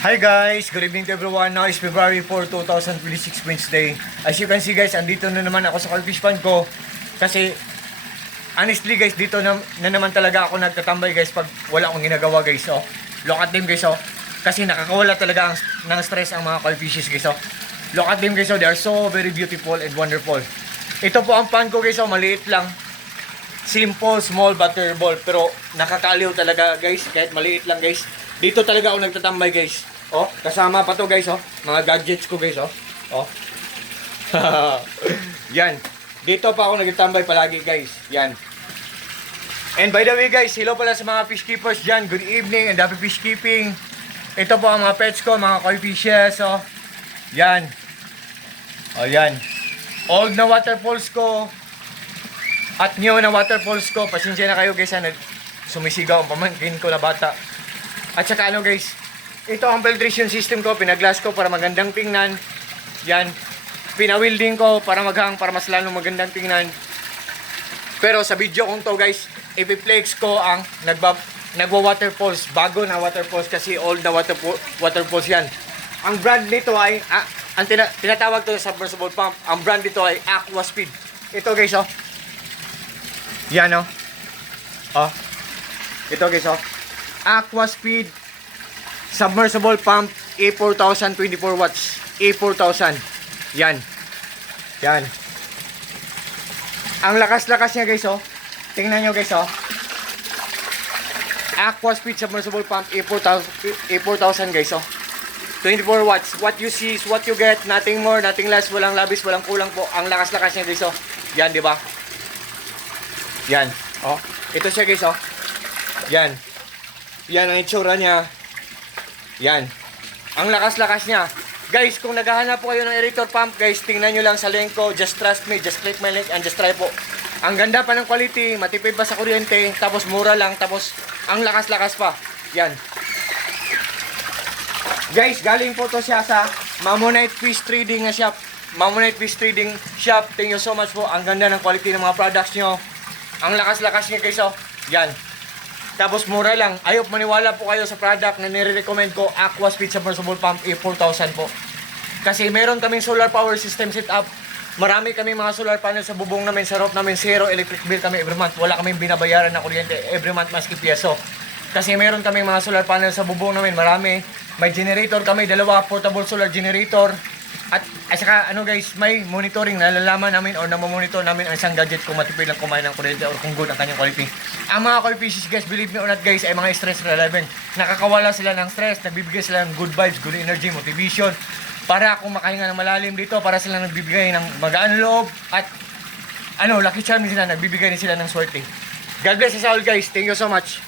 Hi guys! Good evening to everyone. Now is February 4, 2026 Wednesday. As you can see guys, andito na naman ako sa fish pond ko. Kasi honestly guys, dito na naman talaga ako nagtatambay guys pag wala akong ginagawa guys. Oh. Look at them guys. Oh. Kasi nakakawala talaga ng stress ang mga koi fishes guys. Oh. Look at them guys. Oh. They are so very beautiful and wonderful. Ito po ang pond ko guys. Oh. Maliit lang. Simple, small, butter ball. Pero nakakaaliw talaga guys. Kahit maliit lang guys. Dito talaga ako nagtatambay guys. Oh, kasama pa to guys oh. Mga gadgets ko guys oh. Oh. Yan. Dito pa ako nagtatambay palagi guys. Yan. And by the way guys, hello pala sa mga fish keepers dyan. Good evening and happy fish keeping. Ito po ang mga pets ko, mga koi fishes oh. Yan. Oh, yan. Old na waterfalls ko. At new na waterfalls ko. Pasensya na kayo guys, sumisigaw ang pamangkin ko na bata. At saka ano guys, ito ang filtration system ko, pinaglass ko para magandang tingnan. Yan, pinawilding ko para maghang, para mas lalong magandang tingnan. Pero sa video kong to guys, ipiplex ko ang nagwa-waterfalls, bago na waterfalls kasi old na waterfalls yan. Ang brand nito ay, tinatawag to sa submersible pump, ang brand nito ay Aquaspeed. Ito guys oh. Yan oh. Oh. Ito guys oh. Aquaspeed submersible pump A4000 24 watts. A4000. Yan. Yan. Ang lakas-lakas niya guys oh. Tingnan nyo guys oh. Aquaspeed submersible pump A4000 guys oh. 24 watts. What you see is what you get. Nothing more, nothing less. Walang labis, walang kulang po. Ang lakas-lakas niya guys oh. Yan, di ba? Yan. Oh. Ito siya guys oh. Yan. Yan ang itsura niya. Yan. Ang lakas-lakas niya. Guys, kung naghahanap po kayo ng aerator pump, guys, tingnan nyo lang sa link ko. Just trust me. Just click my link and just try po. Ang ganda pa ng quality. Matipid pa sa kuryente. Tapos mura lang. Tapos ang lakas-lakas pa. Yan. Guys, galing po to siya sa Mammonite Fish Trading na shop. Mammonite Fish Trading shop. Thank you so much po. Ang ganda ng quality ng mga products nyo. Ang lakas-lakas niya guys oh. Yan. Tapos mura lang. Ayaw maniwala po kayo sa product na nire-recommend ko, Aquaspeed submersible pump A4000 po. Kasi meron kaming solar power system setup. Marami kaming mga solar panel sa bubong namin, sa roof namin. Zero electric bill kami every month. Wala kaming binabayaran na kuryente every month maski piyeso. Kasi meron kaming mga solar panel sa bubong namin. Marami. May generator kami, dalawa portable solar generator. At saka ano guys, may monitoring, nalalaman namin or namomonitor namin ang isang gadget kung matipid lang kumain ng kuryente or kung good ang kanyang quality. Ang mga koi fishes guys, believe me or not guys, ay mga stress relevant. Nakakawala sila ng stress, nagbibigay sila ng good vibes, good energy, motivation. Para kung makahinga ng malalim dito, para sila nagbibigay ng magaan loob. At lucky charm sila, nagbibigay din sila ng swerte. God bless us all guys, thank you so much.